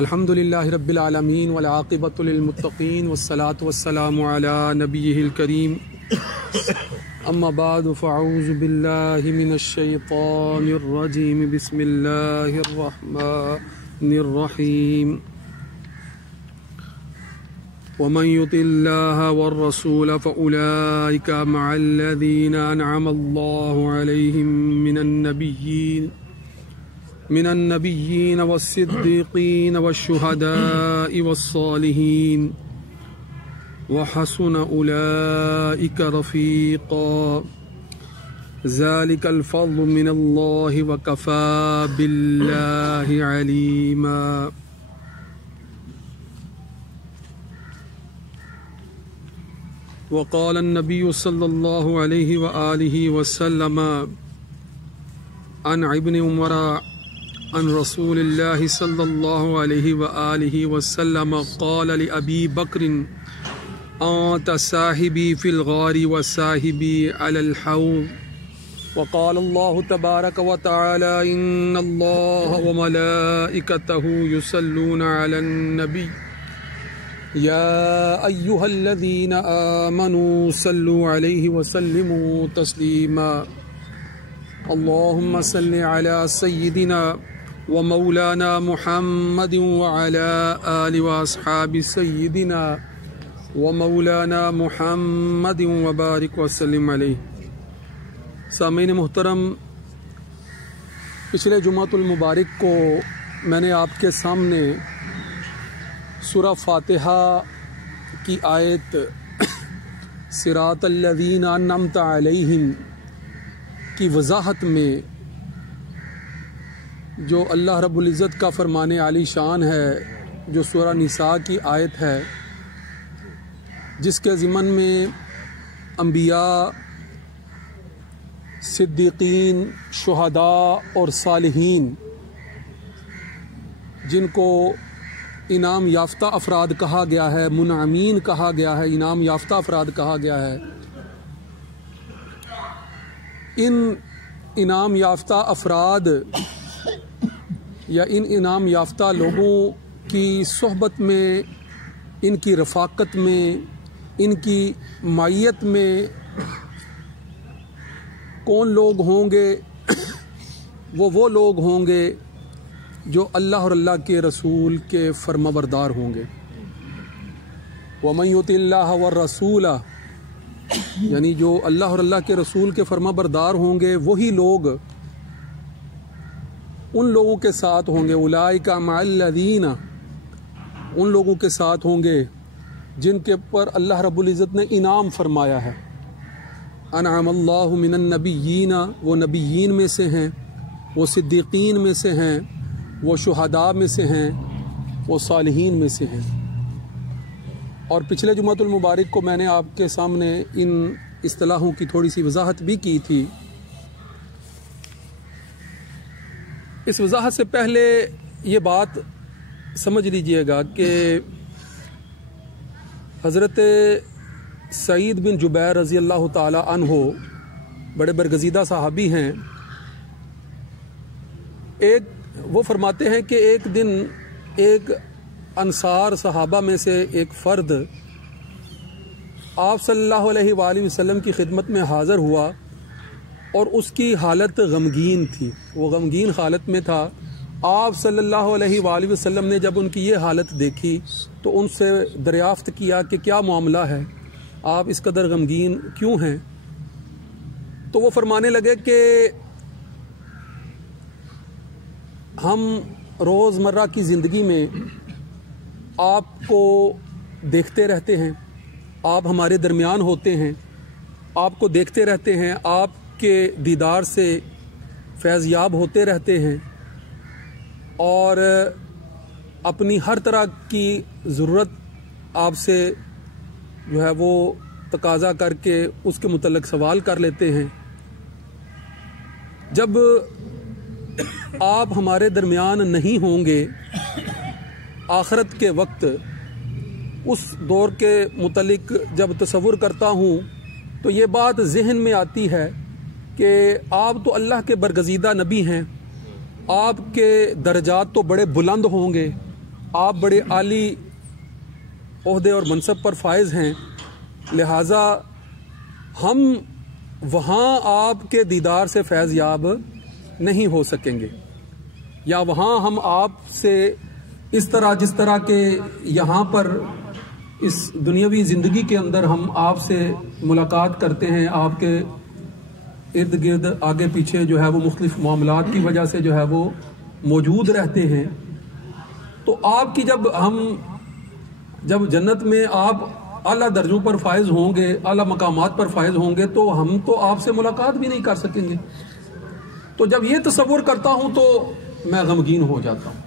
الحمدللہ رب العالمین والعاقبۃ للمتقین والصلاة والسلام علی نبیہ الکریم اما بعد فاعوذ باللہ من الشیطان الرجیم بسم اللہ الرحمن الرحیم ومن يطع الله والرسول فأولئك مع الذين أنعم الله عليهم من النبيين والصديقين والشهداء والصالحين وحسن أولئك رفيقا ذلك الفضل من الله وكفى بالله عليما. وقال النبي صلى الله عليه وآله وسلم عن ابن عمر عن رسول الله صلى الله عليه وآله وسلم قال لأبي بكر أنت صاحبي في الغار وصاحبي على الحوض. وقال الله تبارك وتعالى إن الله وملائكته يصلون على النبي يا أيها الذين آمنوا صلوا عليه وسلموا تسليما. اللهم صل على سيدنا ومولانا محمد وعلى آل وأصحاب سيدنا ومولانا محمد وبارك وسلم عليه. سامعین محترم، پچھلے جمعۃ المبارک کو میں نے آپ کے سامنے سورہ فاتحہ کی آیت صراط الذین انعمت علیہم کی وضاحت میں جو اللہ رب العزت کا فرمان عالی شان ہے، جو سورہ نساء کی آیت ہے، جس کے ضمن میں انبیاء، صدیقین، شہداء اور صالحین، جن کو انعام یافتہ افراد کہا گیا ہے، منعمین کہا گیا ہے، انعام یافتہ افراد کہا گیا ہے، ان انعام یافتہ افراد یا ان انعام یافتہ لوگوں کی صحبت میں، ان کی رفاقت میں، ان کی معیت میں کون لوگ ہوں گے؟ وہ لوگ ہوں گے جو اللہ اور اللہ کے رسول کے فرما بردار ہوں گے. وَمَن يُطِعِ اللَّهَ وَالرَّسُولَ، یعنی جو اللہ اور اللہ کے رسول کے فرما بردار ہوں گے، وہی لوگ ان لوگوں کے ساتھ ہوں گے. اولئک مع الذین، ان لوگوں کے ساتھ ہوں گے جن کے پر اللہ رب العزت نے انعام فرمایا ہے. انعم اللہ من النبیین، وہ نبیین میں سے ہیں، وہ صدیقین میں سے ہیں، وہ شہداء میں سے ہیں، وہ صالحین میں سے ہیں. اور پچھلے جمعۃ المبارک کو میں نے آپ کے سامنے ان اصطلاحوں کی تھوڑی سی وضاحت بھی کی تھی. اس وضاحت سے پہلے یہ بات سمجھ لیجئے گا کہ حضرت سعید بن جبیر رضی اللہ تعالی عنہ بڑے برگزیدہ صحابی ہیں. وہ فرماتے ہیں کہ ایک دن ایک انصار صحابہ میں سے ایک فرد آپ صلی اللہ علیہ وآلہ وسلم کی خدمت میں حاضر ہوا اور اس کی حالت غمگین تھی، وہ غمگین حالت میں تھا. آپ صلی اللہ علیہ وآلہ وسلم نے جب ان کی یہ حالت دیکھی تو ان سے دریافت کیا کہ کیا معاملہ ہے، آپ اس قدر غمگین کیوں ہیں؟ تو وہ فرمانے لگے کہ ہم روزمرہ کی زندگی میں آپ کو دیکھتے رہتے ہیں، آپ ہمارے درمیان ہوتے ہیں، آپ کو دیکھتے رہتے ہیں، آپ کے دیدار سے فیض یاب ہوتے رہتے ہیں، اور اپنی ہر طرح کی ضرورت آپ سے جو ہے وہ تقاضا کر کے اس کے متعلق سوال کر لیتے ہیں. جب آپ ہمارے درمیان نہیں ہوں گے آخرت کے وقت، اس دور کے متعلق جب تصور کرتا ہوں تو یہ بات ذہن میں آتی ہے کہ آپ تو اللہ کے برگزیدہ نبی ہیں، آپ کے درجات تو بڑے بلند ہوں گے، آپ بڑے عالی عہدے اور منصب پر فائز ہیں، لہٰذا ہم وہاں آپ کے دیدار سے فیض یاب نہیں ہو سکیں گے، یا وہاں ہم آپ سے اس طرح جس طرح کے یہاں پر اس دنیاوی زندگی کے اندر ہم آپ سے ملاقات کرتے ہیں، آپ کے ارد گرد آگے پیچھے جو ہے وہ مختلف معاملات کی وجہ سے جو ہے وہ موجود رہتے ہیں، تو آپ کی جب جنت میں آپ اعلیٰ درجوں پر فائز ہوں گے، اعلیٰ مقامات پر فائز ہوں گے، تو ہم تو آپ سے ملاقات بھی نہیں کر سکیں گے۔ تو جب یہ تصور کرتا ہوں تو میں غمگین ہو جاتا ہوں۔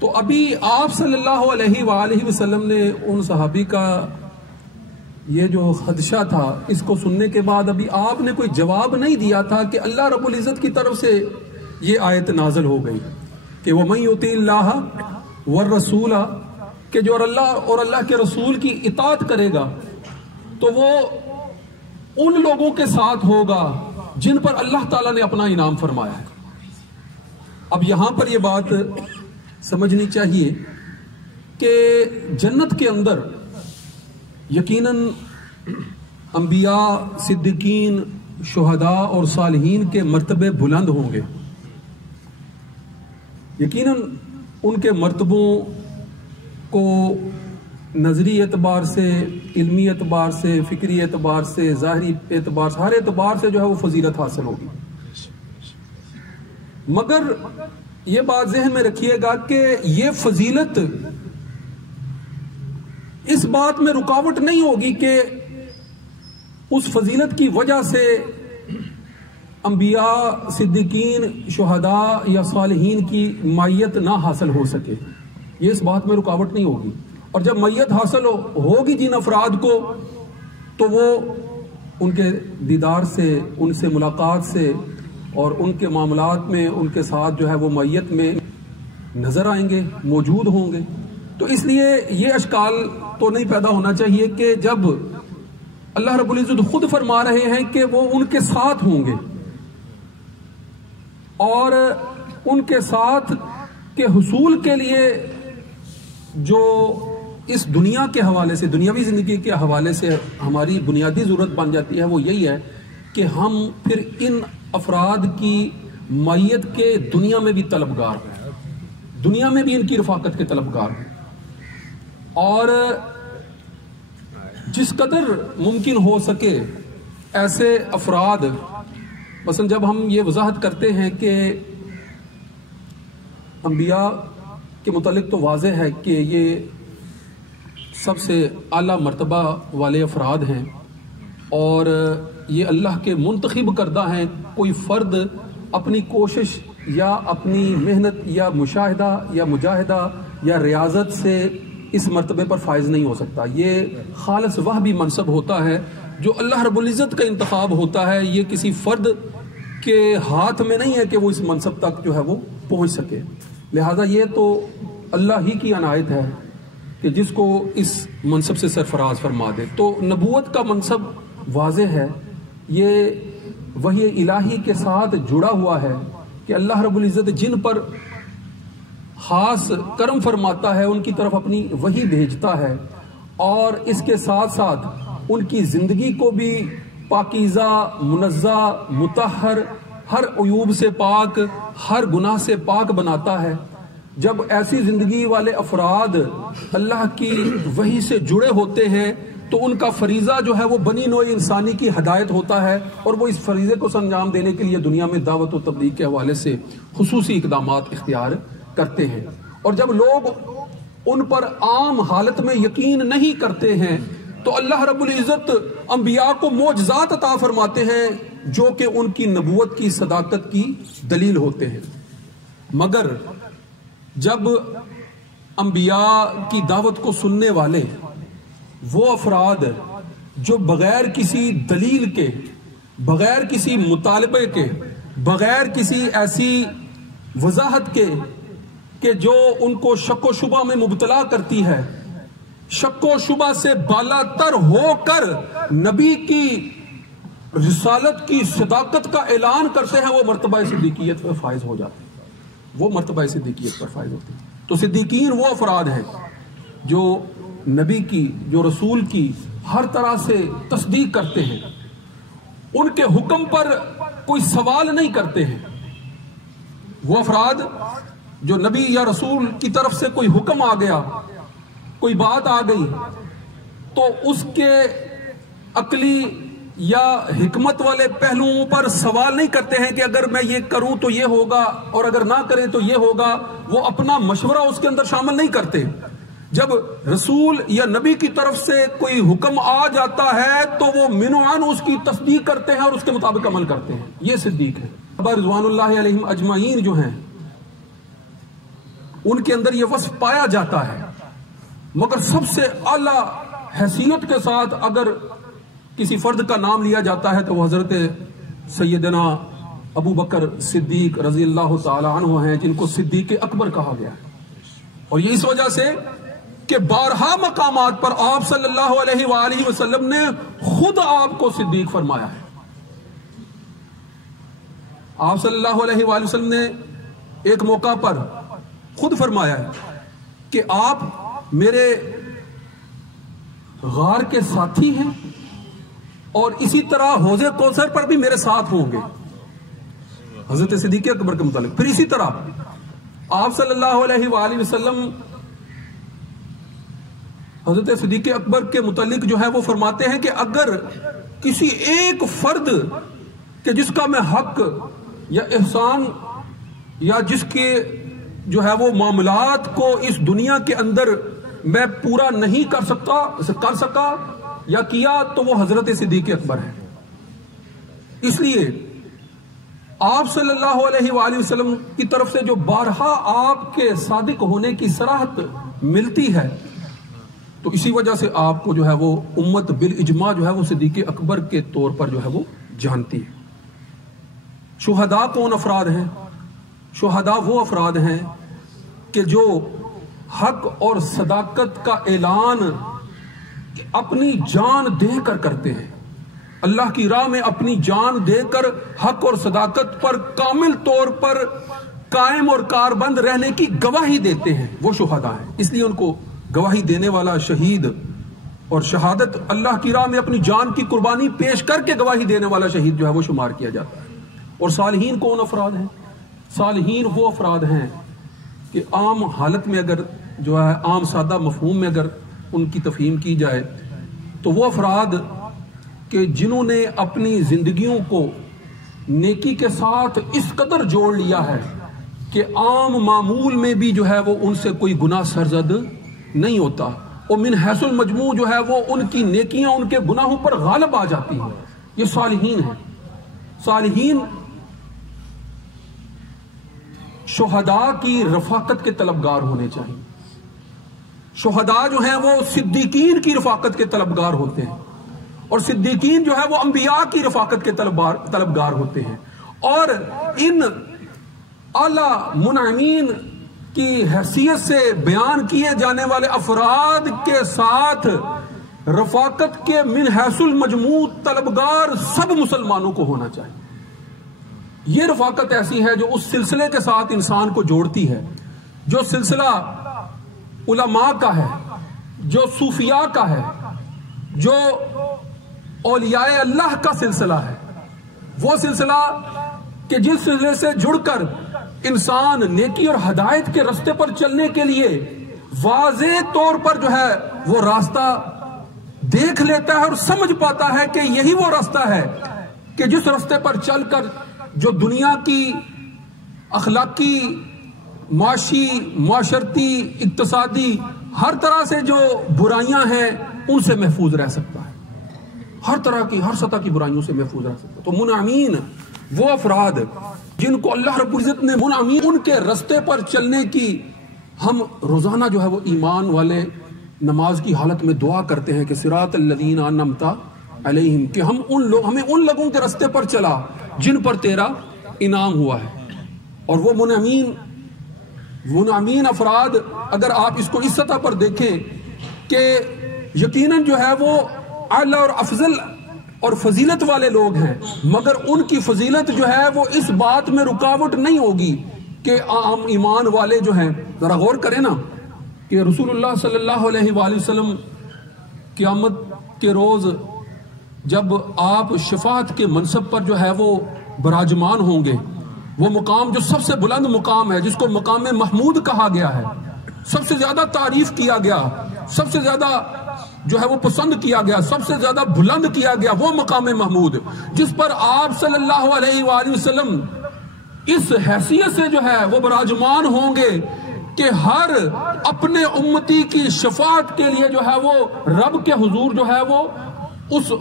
تو ابھی آپ صلی اللہ علیہ وآلہ وسلم نے ان صحابی کا یہ جو خدشہ تھا، اس کو سننے کے بعد ابھی آپ نے کوئی جواب نہیں دیا تھا کہ اللہ رب العزت کی طرف سے یہ آیت نازل ہو گئی کہ وَمَن يُطِعِ اللَّهَ وَالرَّسُولَ، کہ جو اللہ اور اللہ کے رسول کی اطاعت کرے گا تو وہ ان لوگوں کے ساتھ ہوگا جن پر اللہ تعالیٰ نے اپنا انعام فرمایا ہے۔ اب یہاں پر یہ بات سمجھنی چاہیے کہ جنت کے اندر یقیناً انبیاء، صدیقین، شہداء اور صالحین کے مرتبے بلند ہوں گے۔ یقیناً ان کے مرتبوں کو نظری اعتبار سے، علمی اعتبار سے، فکری اعتبار سے، ظاہری اعتبار سے، ہر اعتبار سے جو ہے وہ فضیلت حاصل ہوگی، مگر یہ بات ذہن میں رکھیے گا کہ یہ فضیلت اس بات میں رکاوٹ نہیں ہوگی کہ اس فضیلت کی وجہ سے انبیاء، صدیقین، شہداء یا صالحین کی معیت نہ حاصل ہو سکے، یہ اس بات میں رکاوٹ نہیں ہوگی۔ اور جب معیت حاصل ہوگی جن افراد کو، تو وہ ان کے دیدار سے، ان سے ملاقات سے اور ان کے معاملات میں ان کے ساتھ جو ہے وہ معیت میں نظر آئیں گے، موجود ہوں گے۔ تو اس لیے یہ اشکال تو نہیں پیدا ہونا چاہیے کہ جب اللہ رب العزت خود فرما رہے ہیں کہ وہ ان کے ساتھ ہوں گے، اور ان کے ساتھ کے حصول کے لیے جو اس دنیا کے حوالے سے، دنیاوی زندگی کے حوالے سے ہماری بنیادی ضرورت بن جاتی ہے، وہ یہی ہے کہ ہم پھر ان افراد کی معیت کے دنیا میں بھی طلبگار ہیں، دنیا میں بھی ان کی رفاقت کے طلبگار ہیں، اور جس قدر ممکن ہو سکے ایسے افراد، مثلا جب ہم یہ وضاحت کرتے ہیں کہ انبیاء کے متعلق تو واضح ہے کہ یہ سب سے اعلیٰ مرتبہ والے افراد ہیں اور یہ اللہ کے منتخب کردہ ہیں۔ کوئی فرد اپنی کوشش یا اپنی محنت یا مشاہدہ یا مجاہدہ یا ریاضت سے اس مرتبے پر فائز نہیں ہو سکتا، یہ خالص وہبی منصب ہوتا ہے جو اللہ رب العزت کا انتخاب ہوتا ہے، یہ کسی فرد کے ہاتھ میں نہیں ہے کہ وہ اس منصب تک جو ہے وہ پہنچ سکے۔ لہذا یہ تو اللہ ہی کی عنایت ہے کہ جس کو اس منصب سے سرفراز فرما دے۔ تو نبوت کا منصب واضح ہے، یہ وحی الہی کے ساتھ جڑا ہوا ہے کہ اللہ رب العزت جن پر خاص کرم فرماتا ہے ان کی طرف اپنی وحی بھیجتا ہے، اور اس کے ساتھ ساتھ ان کی زندگی کو بھی پاکیزہ، منزہ، مطہر، ہر عیوب سے پاک، ہر گناہ سے پاک بناتا ہے۔ جب ایسی زندگی والے افراد اللہ کی وحی سے جڑے ہوتے ہیں تو ان کا فریضہ جو ہے وہ بنی نوع انسانی کی ہدایت ہوتا ہے، اور وہ اس فریضے کو انجام دینے کے لیے دنیا میں دعوت و تبلیغ کے حوالے سے خصوصی اقدامات اختیار کرتے ہیں۔ اور جب لوگ ان پر عام حالت میں یقین نہیں کرتے ہیں تو اللہ رب العزت انبیاء کو معجزات عطا فرماتے ہیں جو کہ ان کی نبوت کی صداقت کی دلیل ہوتے ہیں۔ مگر جب انبیاء کی دعوت کو سننے والے وہ افراد جو بغیر کسی دلیل کے، بغیر کسی مطالبے کے، بغیر کسی ایسی وضاحت کے کہ جو ان کو شک و شبہ میں مبتلا کرتی ہے، شک و شبہ سے بالا تر ہو کر نبی کی رسالت کی صداقت کا اعلان کرتے ہیں، وہ مرتبہ صدیقیت پر فائز ہو جاتے ہیں، وہ مرتبہ صدیقیت پر فائز ہوتے ہیں۔ تو صدیقین وہ افراد ہیں جو نبی کی، جو رسول کی ہر طرح سے تصدیق کرتے ہیں، ان کے حکم پر کوئی سوال نہیں کرتے ہیں۔ وہ افراد جو نبی یا رسول کی طرف سے کوئی حکم آ گیا، کوئی بات آ گئی، تو اس کے عقلی یا حکمت والے پہلوؤں پر سوال نہیں کرتے ہیں کہ اگر میں یہ کروں تو یہ ہوگا اور اگر نہ کریں تو یہ ہوگا۔ وہ اپنا مشورہ اس کے اندر شامل نہیں کرتے۔ جب رسول یا نبی کی طرف سے کوئی حکم آ جاتا ہے تو وہ من و عن اس کی تصدیق کرتے ہیں اور اس کے مطابق عمل کرتے ہیں۔ یہ صدیق ہے۔ صحابہ رضوان اللہ علیہم اجمعین جو ہیں ان کے اندر یہ وصف پایا جاتا ہے، مگر سب سے اعلیٰ حیثیت کے ساتھ اگر کسی فرد کا نام لیا جاتا ہے تو وہ حضرت سیدنا ابو بکر صدیق رضی اللہ تعالی عنہ ہیں، جن کو صدیق اکبر کہا گیا ہے۔ اور یہ اس وجہ سے کہ بارہا مقامات پر آپ صلی اللہ علیہ وآلہ وسلم نے خود آپ کو صدیق فرمایا ہے۔ آپ صلی اللہ علیہ وآلہ وسلم نے ایک موقع پر خود فرمایا ہے کہ آپ میرے غار کے ساتھی ہیں اور اسی طرح حوض کوثر پر بھی میرے ساتھ ہوں گے، حضرت صدیق اکبر کے متعلق۔ پھر اسی طرح آپ صلی اللہ علیہ وآلہ وسلم حضرت صدیق اکبر کے متعلق جو ہے وہ فرماتے ہیں کہ اگر کسی ایک فرد کہ جس کا میں حق یا احسان یا جس کے جو ہے وہ معاملات کو اس دنیا کے اندر میں پورا نہیں کر سکا یا کیا تو وہ حضرت صدیق اکبر ہے۔ اس لیے آپ صلی اللہ علیہ وآلہ وسلم کی طرف سے جو بارہا آپ کے صادق ہونے کی صراحت ملتی ہے تو اسی وجہ سے آپ کو جو ہے وہ امت بالاجماع جو ہے وہ صدیق اکبر کے طور پر جو ہے وہ جانتی ہے۔ شہداء کون افراد ہیں؟ شہداء وہ افراد ہیں کہ جو حق اور صداقت کا اعلان اپنی جان دے کر کرتے ہیں، اللہ کی راہ میں اپنی جان دے کر حق اور صداقت پر کامل طور پر قائم اور کاربند رہنے کی گواہی دیتے ہیں، وہ شہداء ہیں۔ اس لیے ان کو گواہی دینے والا شہید اور شہادت اللہ کی راہ میں اپنی جان کی قربانی پیش کر کے گواہی دینے والا شہید جو ہے وہ شمار کیا جاتا ہے۔ اور صالحین کون افراد ہیں؟ صالحین وہ افراد ہیں کہ عام حالت میں اگر جو ہے عام سادہ مفہوم میں اگر ان کی تفہیم کی جائے تو وہ افراد کہ جنہوں نے اپنی زندگیوں کو نیکی کے ساتھ اس قدر جوڑ لیا ہے کہ عام معمول میں بھی جو ہے وہ ان سے کوئی گناہ سرزد نہیں ہوتا، اور من حیث المجموع جو ہے وہ ان کی نیکیاں ان کے گناہوں پر غالب آ جاتی ہیں۔ یہ صالحین ہیں۔ صالحین شہداء کی رفاقت کے طلبگار ہونے چاہیے۔ شہداء جو ہیں وہ صدیقین کی رفاقت کے طلبگار ہوتے ہیں، اور صدیقین جو ہے وہ انبیاء کی رفاقت کے طلبگار ہوتے ہیں، اور ان اعلی منعمین کی حیثیت سے بیان کیے جانے والے افراد کے ساتھ رفاقت کے من حیث المجموع طلبگار سب مسلمانوں کو ہونا چاہیے۔ یہ رفاقت ایسی ہے جو اس سلسلے کے ساتھ انسان کو جوڑتی ہے، جو سلسلہ علماء کا ہے، جو صوفیاء کا ہے، جو اولیاء اللہ کا سلسلہ ہے، وہ سلسلہ کہ جس سلسلے سے جڑ کر انسان نیکی اور ہدایت کے راستے پر چلنے کے لیے واضح طور پر جو ہے وہ راستہ دیکھ لیتا ہے اور سمجھ پاتا ہے کہ یہی وہ راستہ ہے کہ جس راستے پر چل کر جو دنیا کی اخلاقی، معاشی، معاشرتی، اقتصادی ہر طرح سے جو برائیاں ہیں ان سے محفوظ رہ سکتا ہے، ہر طرح کی ہر سطح کی برائیوں سے محفوظ رہ سکتا ہے۔ تو منعمین وہ افراد جن کو اللہ رب العزت نے منعمین، ان کے راستے پر چلنے کی ہم روزانہ جو ہے وہ ایمان والے نماز کی حالت میں دعا کرتے ہیں کہ صراط الذین انعمت علیہم، کہ ہمیں ان لوگوں کے راستے پر چلا جن پر تیرا انعام ہوا ہے۔ اور وہ منعمین افراد اگر آپ اس کو اس سطح پر دیکھیں کہ یقیناً جو ہے وہ اعلی اور افضل اور فضیلت والے لوگ ہیں، مگر ان کی فضیلت جو ہے وہ اس بات میں رکاوٹ نہیں ہوگی کہ عام ایمان والے جو ہیں ذرا غور کریں نا کہ رسول اللہ صلی اللہ علیہ وآلہ وسلم قیامت کے روز جب آپ شفاعت کے منصب پر جو ہے وہ براجمان ہوں گے، وہ مقام جو سب سے بلند مقام ہے، جس کو مقام محمود کہا گیا ہے، سب سے زیادہ تعریف کیا گیا، سب سے زیادہ جو ہے وہ پسند کیا گیا، سب سے زیادہ بلند کیا گیا، وہ مقام محمود جس پر آپ صلی اللہ علیہ وآلہ وسلم اس حیثیت سے جو ہے وہ براجمان ہوں گے کہ ہر اپنے امتی کی شفاعت کے لیے جو ہے وہ رب کے حضور جو ہے وہ اس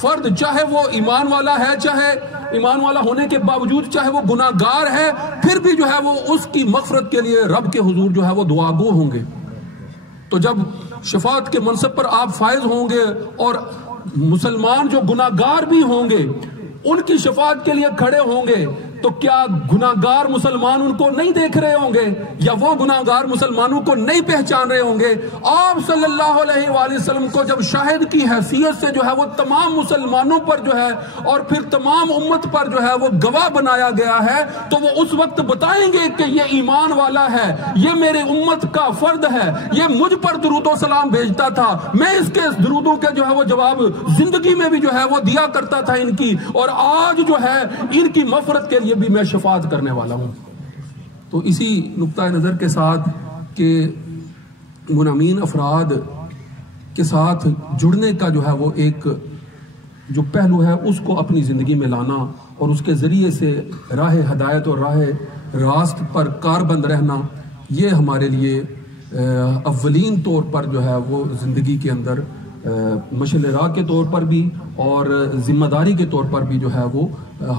فرد، چاہے وہ ایمان والا ہے، چاہے ایمان والا ہونے کے باوجود چاہے وہ گناہگار ہے، پھر بھی جو ہے وہ اس کی مغفرت کے لیے رب کے حضور جو ہے وہ دعا گو ہوں گے۔ تو جب شفاعت کے منصب پر آپ فائز ہوں گے اور مسلمان جو گناہگار بھی ہوں گے ان کی شفاعت کے لیے کھڑے ہوں گے، تو کیا گناہگار مسلمان ان کو نہیں دیکھ رہے ہوں گے، یا وہ گناہگار مسلمانوں کو نہیں پہچان رہے ہوں گے؟ آپ صلی اللہ علیہ وآلہ وسلم کو جب شاہد کی حیثیت سے جو ہے وہ تمام مسلمانوں پر جو ہے اور پھر تمام امت پر جو ہے وہ گواہ بنایا گیا ہے، تو وہ اس وقت بتائیں گے کہ یہ ایمان والا ہے، یہ میرے امت کا فرد ہے، یہ مجھ پر درود و سلام بھیجتا تھا، میں اس کے درودوں کے جو ہے وہ جواب زندگی میں بھی جو ہے وہ دیا کرتا تھا ان کی، اور آج جو ہے ان کی مغفرت کے لیے بھی میں شفاعت کرنے والا ہوں۔ تو اسی نقطہ نظر کے ساتھ کہ منامین افراد کے ساتھ جڑنے کا جو ہے وہ ایک جو پہلو ہے اس کو اپنی زندگی میں لانا اور اس کے ذریعے سے راہ ہدایت اور راہ راست پر کاربند رہنا، یہ ہمارے لیے اولین طور پر جو ہے وہ زندگی کے اندر مشعل راہ کے طور پر بھی اور ذمہ داری کے طور پر بھی جو ہے وہ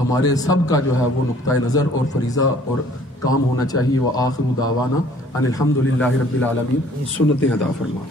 ہمارے سب کا جو ہے وہ نقطہ نظر اور فریضہ اور کام ہونا چاہیے۔ وآخر دعوانا ان الحمدللہ رب العالمین۔ سنتیں ادا فرما۔